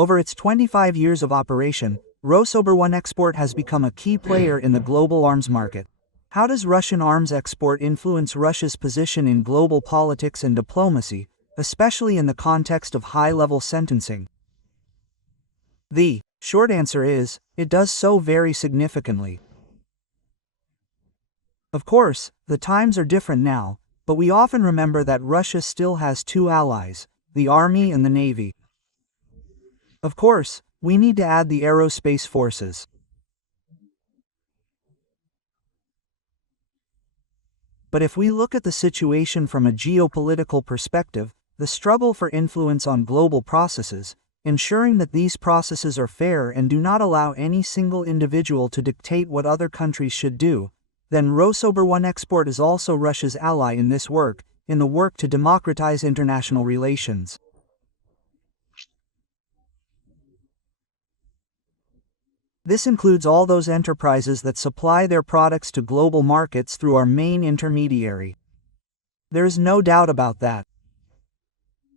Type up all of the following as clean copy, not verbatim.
Over its 25 years of operation, Rosoboronexport has become a key player in the global arms market. How does Russian arms export influence Russia's position in global politics and diplomacy, especially in the context of high-level sentencing? The short answer is, it does so very significantly. Of course, the times are different now, but we often remember that Russia still has two allies, the Army and the Navy. Of course, we need to add the aerospace forces. But if we look at the situation from a geopolitical perspective, the struggle for influence on global processes, ensuring that these processes are fair and do not allow any single individual to dictate what other countries should do, then Rosoboronexport is also Russia's ally in this work, in the work to democratize international relations. This includes all those enterprises that supply their products to global markets through our main intermediary. There is no doubt about that.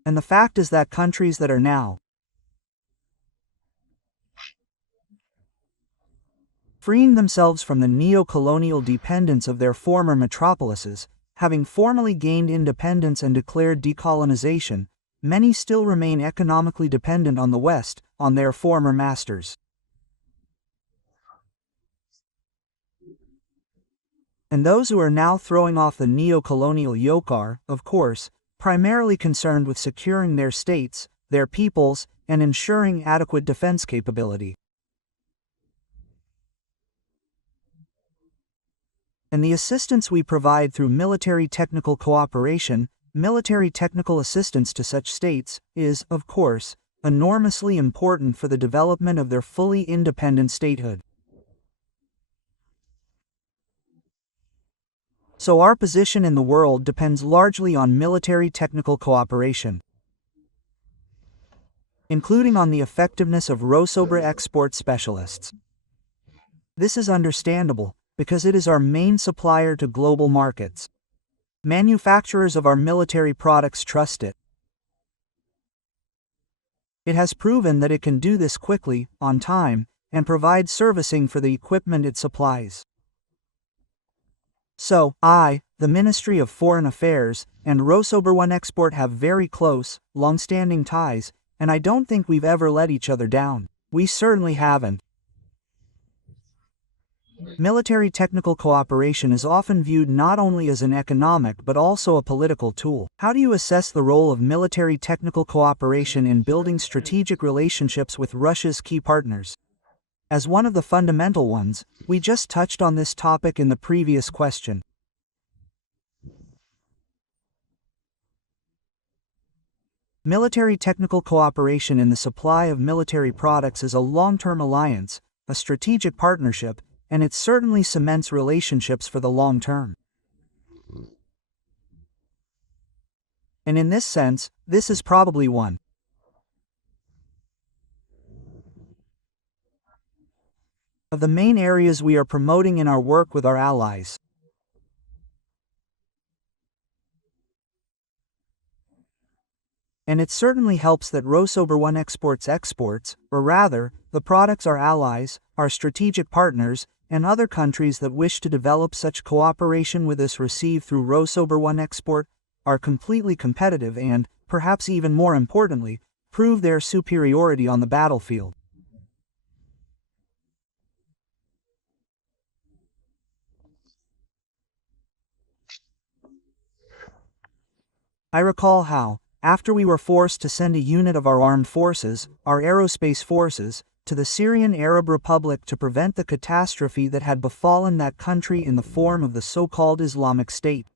And the fact is that countries that are now freeing themselves from the neocolonial dependence of their former metropolises, having formally gained independence and declared decolonization, many still remain economically dependent on the West, on their former masters. And those who are now throwing off the neocolonial yoke are, of course, primarily concerned with securing their states, their peoples, and ensuring adequate defense capability. And the assistance we provide through military technical cooperation, military technical assistance to such states, is, of course, enormously important for the development of their fully independent statehood. So our position in the world depends largely on military technical cooperation, including on the effectiveness of Rosoboronexport specialists. This is understandable, because it is our main supplier to global markets. Manufacturers of our military products trust it. It has proven that it can do this quickly, on time, and provide servicing for the equipment it supplies. So, the Ministry of Foreign Affairs, and Rosoboronexport have very close, long-standing ties, and I don't think we've ever let each other down. We certainly haven't. Military technical cooperation is often viewed not only as an economic but also a political tool. How do you assess the role of military technical cooperation in building strategic relationships with Russia's key partners? As one of the fundamental ones, we just touched on this topic in the previous question. Military technical cooperation in the supply of military products is a long-term alliance, a strategic partnership, and it certainly cements relationships for the long term. And in this sense, this is probably one of the main areas we are promoting in our work with our allies. And it certainly helps that Rosoboronexport's exports, or rather, the products our allies, our strategic partners, and other countries that wish to develop such cooperation with us receive through Rosoboronexport, are completely competitive and, perhaps even more importantly, prove their superiority on the battlefield. I recall how, after we were forced to send a unit of our armed forces, our aerospace forces, to the Syrian Arab Republic to prevent the catastrophe that had befallen that country in the form of the so-called Islamic State.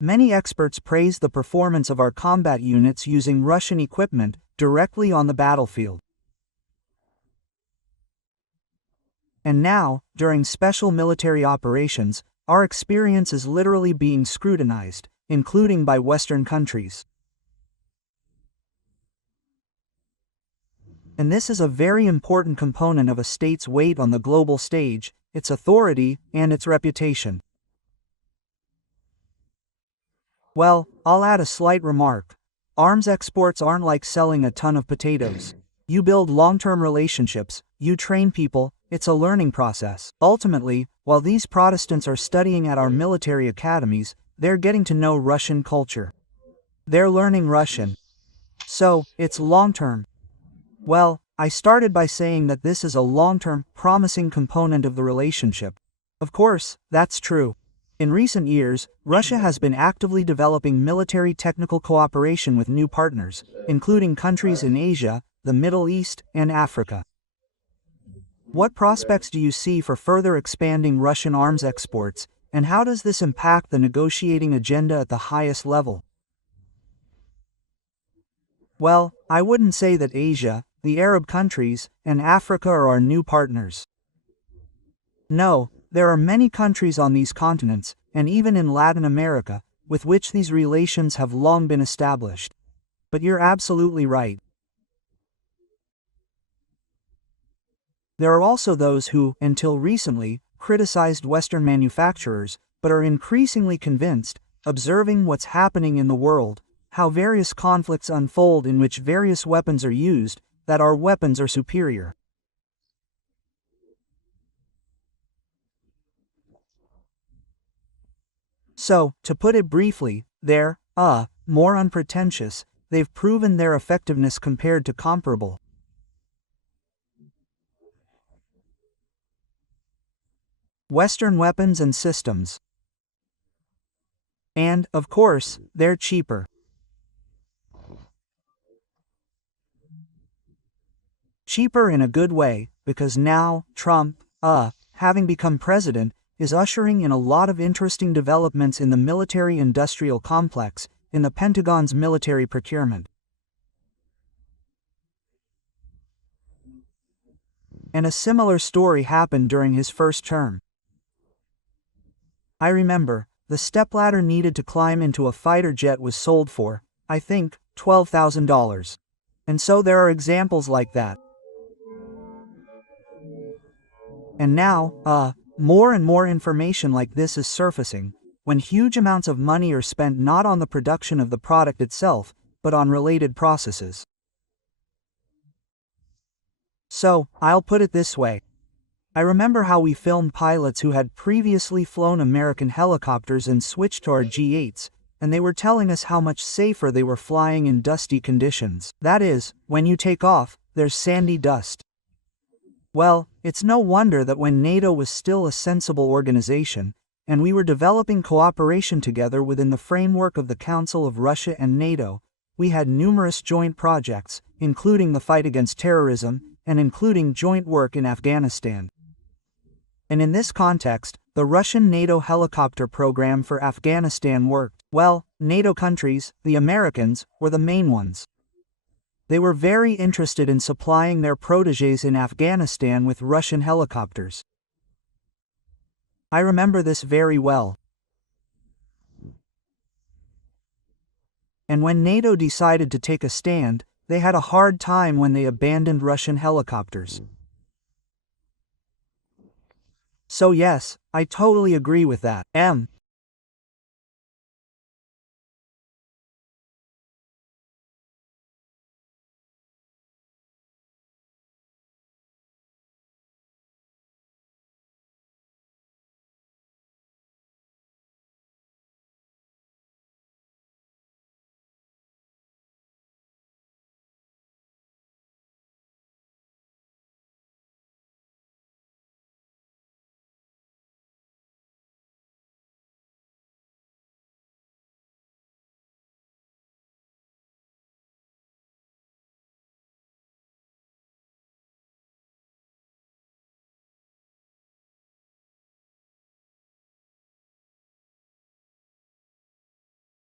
Many experts praised the performance of our combat units using Russian equipment directly on the battlefield. And now, during special military operations, our experience is literally being scrutinized, including by Western countries. And this is a very important component of a state's weight on the global stage. its authority, and its reputation. Well, I'll add a slight remark. Arms exports aren't like selling a ton of potatoes. You build long-term relationships, you train people, it's a learning process. Ultimately, while these Protestants are studying at our military academies, they're getting to know Russian culture. They're learning Russian. So, it's long-term. Well, I started by saying that this is a long-term, promising component of the relationship. Of course, that's true. In recent years, Russia has been actively developing military technical cooperation with new partners, including countries in Asia, the Middle East, and Africa. What prospects do you see for further expanding Russian arms exports, and how does this impact the negotiating agenda at the highest level? Well, I wouldn't say that Asia, the Arab countries, and Africa are our new partners. No, there are many countries on these continents, and even in Latin America, with which these relations have long been established. But you're absolutely right. There are also those who, until recently, criticized Western manufacturers, but are increasingly convinced, observing what's happening in the world, how various conflicts unfold in which various weapons are used, that our weapons are superior. So, to put it briefly, they're, more unpretentious, they've proven their effectiveness compared to comparable Western weapons and systems. And, of course, they're cheaper. Cheaper in a good way, because now, Trump, having become president, is ushering in a lot of interesting developments in the military-industrial complex, in the Pentagon's military procurement. And a similar story happened during his first term. I remember, the stepladder needed to climb into a fighter jet was sold for, I think, $12,000. And so there are examples like that. And now, more and more information like this is surfacing, when huge amounts of money are spent not on the production of the product itself, but on related processes. So, I'll put it this way. I remember how we filmed pilots who had previously flown American helicopters and switched to our G8s, and they were telling us how much safer they were flying in dusty conditions. That is, when you take off, there's sandy dust. Well, it's no wonder that when NATO was still a sensible organization, and we were developing cooperation together within the framework of the Council of Russia and NATO, we had numerous joint projects, including the fight against terrorism, and including joint work in Afghanistan. And in this context, the Russian NATO helicopter program for Afghanistan worked. Well, NATO countries, the Americans, were the main ones. They were very interested in supplying their protégés in Afghanistan with Russian helicopters. I remember this very well. And when NATO decided to take a stand, they had a hard time when they abandoned Russian helicopters. So yes, I totally agree with that.